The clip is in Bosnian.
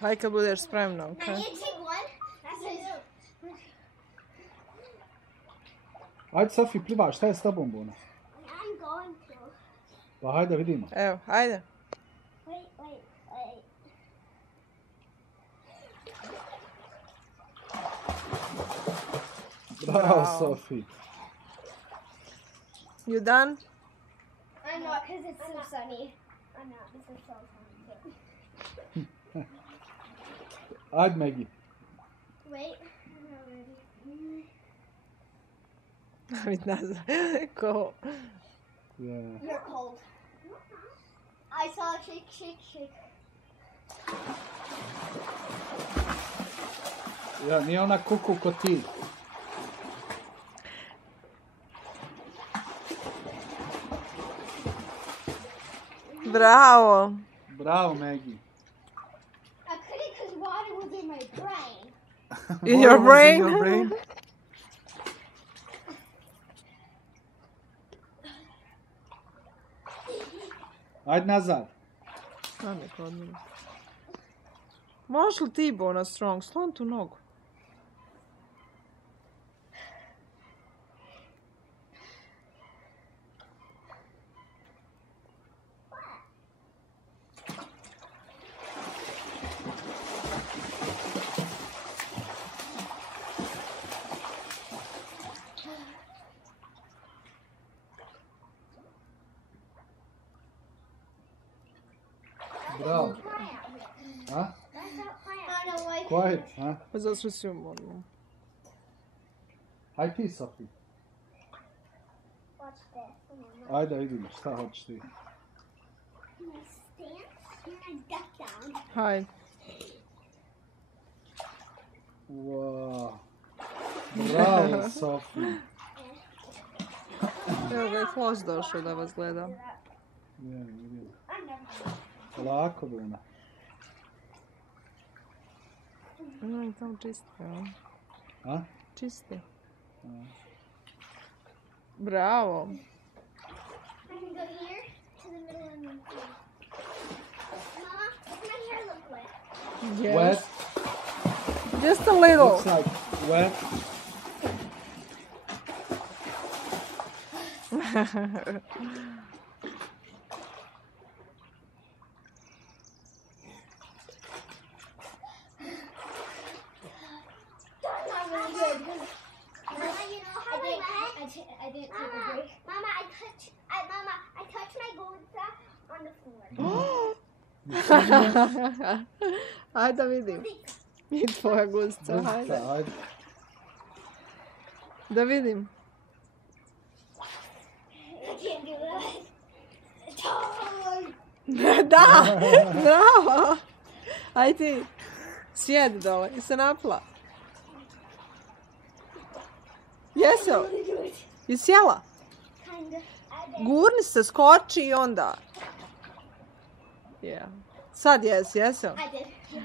Haj kad budeš spremna, I okej? need to take one. Ajde, Sofi, plivaš, šta je s tobom, Bona? I'm going to. Pa hajde, vidimo. Evo, hajde. Wait. Bravo, Sofi. You done? I'm not because it's so sunny. I'm not because it's so sunny. Ajde, Megi. Wait. I'm not ready. Vid nazad. Ko? Yeah. You're cold. I saw a shake. Ja, nije ona kuku ko ti. Bravo. Bravo, Megi. I couldn't because water was in my brain. In your What was brain? in your brain? Ajde nazad. Stani kod mene. Možeš li ti, Bona Strong, slon tu nogu? Bravo. Ha? Quiet, ha? Pa zato što si umorna. Hajde ti, Sofi. Watch this. Ajde, vidimo, šta hoćeš ti. I'm gonna stand. I'm gonna duck down. Hajde. Wow. Bravo, Sofi. Evo ga je Flos došao da vas gleda. Ja, vidim. I'm never. Lako, Bona. Aj, tamo čiste, ja. Ha? Čiste. Bravo. I can go here to the middle and then here. Mama, does my hair look wet? Yes. Wet? Just a little. Looks like wet. That's not really good. Mama, you know how I didn't take a break. Mama, I touched my goldfish on the floor. Ajde da vidim. I tvoja guzica, hajde. Ajde. Da vidim. I can't do that. Da, bravo. Ajde ti. Sjedi dole i se napla. Jesu? I sjela? Kinda. Gurni se, skoči i onda. Yeah. Sad jesu. I did. Yeah.